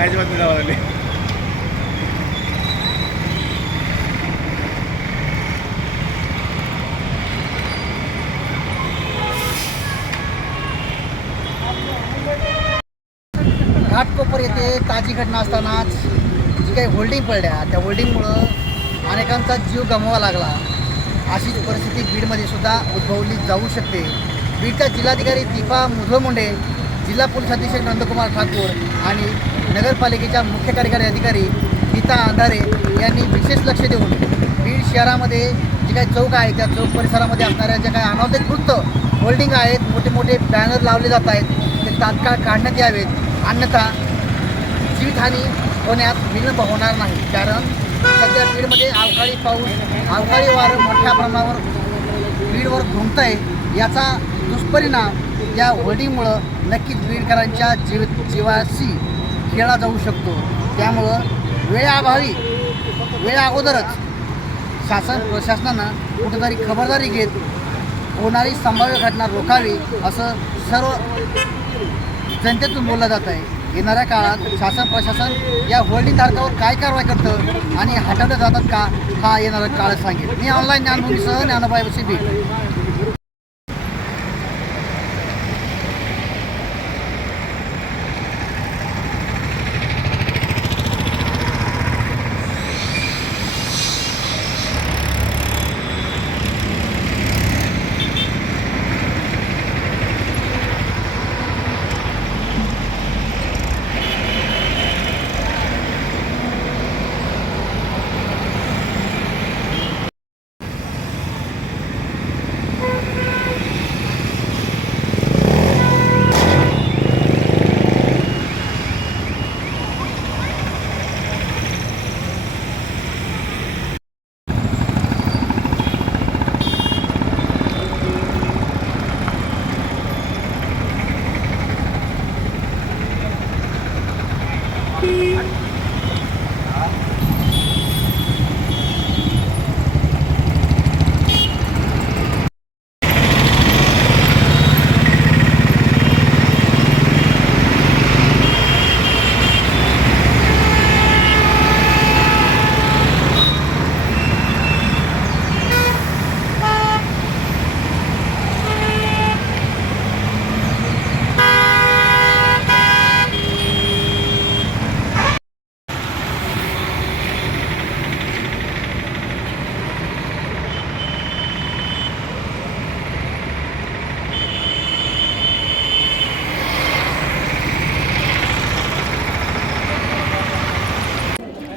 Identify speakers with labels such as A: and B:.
A: काय जेव्हा मिळावं लागले
B: घाटकोपर येथे ताजी घटना असतानाच जी काही होल्डिंग पडल्या त्या होल्डिंगमुळं अनेकांचा जीव गमवा लागला. अशीच परिस्थिती बीडमध्ये सुद्धा उद्भवली जाऊ शकते. बीडच्या जिल्हाधिकारी दीपा मुधोळ मुंडे जिल्हा पोलीस अधीक्षक नंदकुमार ठाकूर आणि नगरपालिकेच्या मुख्य कार्यकारी अधिकारी गीता अंधारे यांनी विशेष लक्ष देऊन बीड शहरामध्ये जे काही चौक आहे त्या चौक परिसरामध्ये असणाऱ्या ज्या काही अनावधिक कृत्य होल्डिंग आहेत मोठे मोठे बॅनर लावले जात आहेत ते तात्काळ काढण्यात यावेत. अन्यथा जीवितहानी होण्यात विलंब होणार नाही. कारण सध्या बीडमध्ये अवकाळी पाऊस अवकाळी वारं मोठ्या प्रमाणावर बीडवर घुमत आहे याचा दुष्परिणाम या होल्डिंगमुळं नक्कीच बीडकरांच्या जीव जीवाशी खेळला जाऊ शकतो. त्यामुळं वेळाअभावी वेळा अगोदरच शासन प्रशासनानं कुठेतरी खबरदारी घेत होणारी संभाव्य घटना रोखावी असं सर्व जनतेतून बोललं जात आहे. येणाऱ्या काळात शासन प्रशासन या होल्डिंग धारकावर काय कारवाई करतं आणि हटवल्या जातात का हा येणारा काळ सांगेल. मी ऑनलाईन ज्ञानभूमीसह ज्ञानोबाईशी बीड